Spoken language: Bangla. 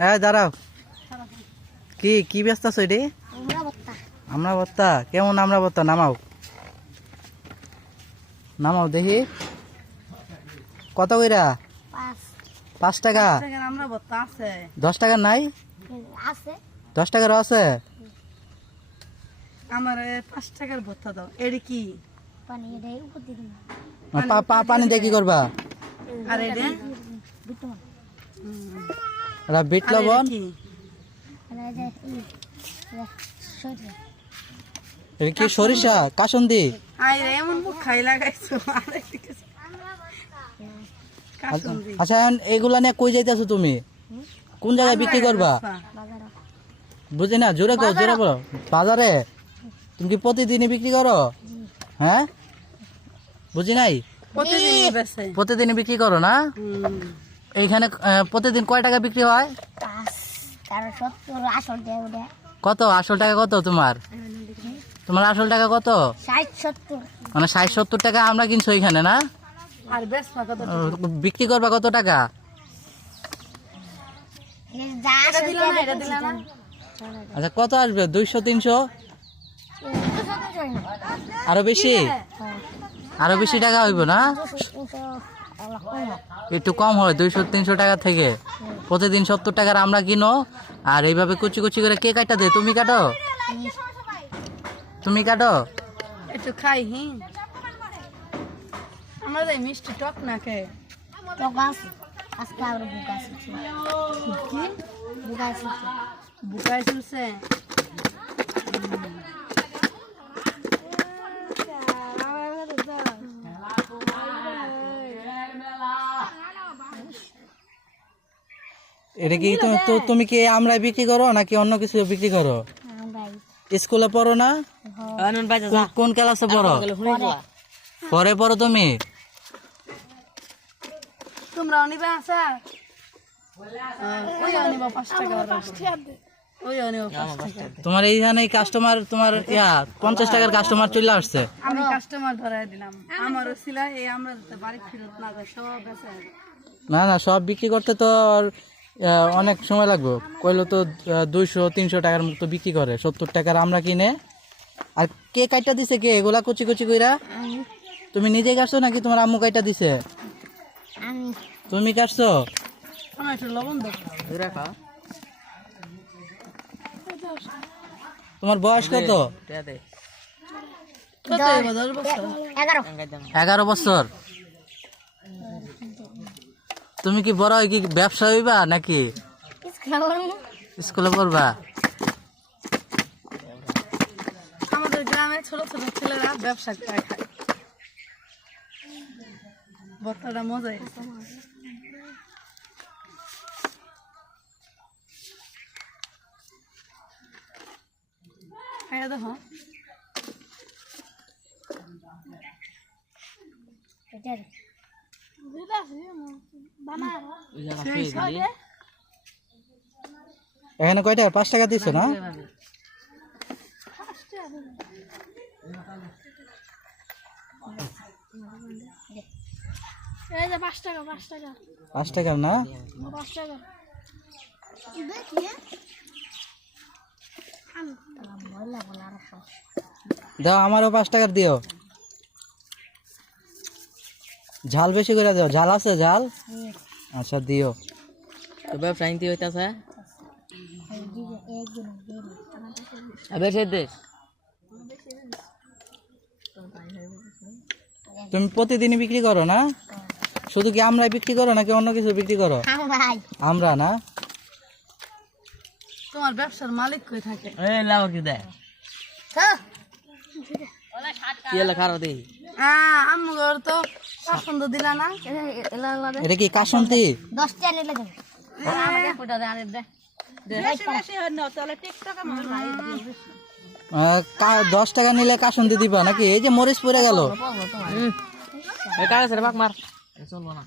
হ্যাঁ দাঁড়াও। কি কি ব্যস্ত আছো এটি? আমরা বত্তা কেমন আমরা বত্তা নামাও। নামাও দেখি। কত কইরা? পাঁচ। পাঁচ টাকা? আমরা দশ টাকা নাই? আছে। দশ টাকারও আছে? আমার পাঁচ টাকার ভত্তা দাও। এটি কি? পানি দিয়ে কি করবা? আর এটা? বিটুমান বিট লবণ। এটা কি এই যে ই এটা সরিষা। কি সরিষা? কাসন্দি। আইরে এমন মুখ খাই লাগাইছো। আর এদিকে কাসুন্দি। আচ্ছা এখন এগুলা নিয়ে কই যাইতেছো তুমি? কোন জায়গায় বিক্রি করবা? বাজার বুঝি না জোরে কো জোরে বলো। বাজারে? তুমি কি প্রতিদিনই বিক্রি করো? হ্যাঁ? বুঝি নাই? প্রতিদিনই বেছে প্রতিদিনই বিক্রি করো না। এইখানে প্রতিদিন কয় টাকা বিক্রি হয়? কত? আসল টাকা কত তোমার? তোমার আসল টাকা কত? মানে ষাট সত্তর টাকা আমরা কিনছো এখানে না? বিক্রি করবা কত টাকা? আচ্ছা কত আসবে? দুইশো তিনশো? আরও বেশি? আরও বেশি টাকা হইব না? একটু কম হয় দুইশো তিনশো টাকা থেকে। প্রতিদিন সত্তর টাকার আমরা কিনো আর এইভাবে কুচি কুচি করে কে কাটা দে। তুমি কাটো? তুমি কাটো? একটু খাই হি। আমরা এই মিষ্টি টক না খেয়ে আজকে আবার বুক বুক এটা কি তুমি- তো- তুমি কি আমরা বিক্রি করো নাকি অন্য কিছু বিক্রি করো? স্কুলে পড়ো না? কোন- কোন ক্লাসে পড়ো? পরে পড়ো তুমি। তোমরা অনিবা আসা টাকা তোমার এইখানে কাস্টমার তোমার ইয়া পঞ্চাশ টাকার কাস্টমার চলে আসছে। আমি কাস্টমার ধরাই দিলাম। আমারও ছিল এই আমরা বাড়ি ফেরত না সব না না সব বিক্রি করতে তো আর, আহ, অনেক সময় লাগবে। কইলো তো দুইশো তিনশো টাকার মতো বিক্রি করে সত্তর টাকার আমরা কিনে। আর কে কাইটা দিছে কে? এগুলা কুচি কুচি কইরা? তুমি নিজে কাটছো নাকি তোমার আম্মু কাইটা দিছে? তুমি কাটছো? আমার একটু লবণ দাও। তোমার বয়স কত? এগারো বছর। তুমি কি বড় হয়ে কি ব্যবসা হইবা নাকি? স্কুলে। পড়বা? আমাদের গ্রামে ছোট ছোট ছেলেরা ব্যবসা করে খায়। ভর্তাটা মজা খাইয়া দেখো। এখানে কয় টাকা পাঁচ টাকা দিছো না? পাঁচ টাকা না? দাও, আমারও পাঁচ টাকার দিও। ঝাল বেশি করে দাও। ঝাল আছে ঝাল? আচ্ছা দিও। তো ব্যবসা নিতে হইতাছে? আবার সে দেশ তুমি প্রতিদিনই বিক্রি করো না? শুধু কি আমরাই বিক্রি করো নাকি অন্য কিছু বিক্রি করো? আমরা না? তোমার ব্যবসার মালিক কই থাকে? এই লাভ কি দেয় কি হলো খারাপ দেই আহ আমগর তো পছন্দ দিলা না? এটা কি কাসন্তি? দশটা নিলে কা- দশ টাকা নিলে কাসন্তি দিবা নাকি? এই যে মরিচ পড়ে গেল। বাক মার। চলবো না।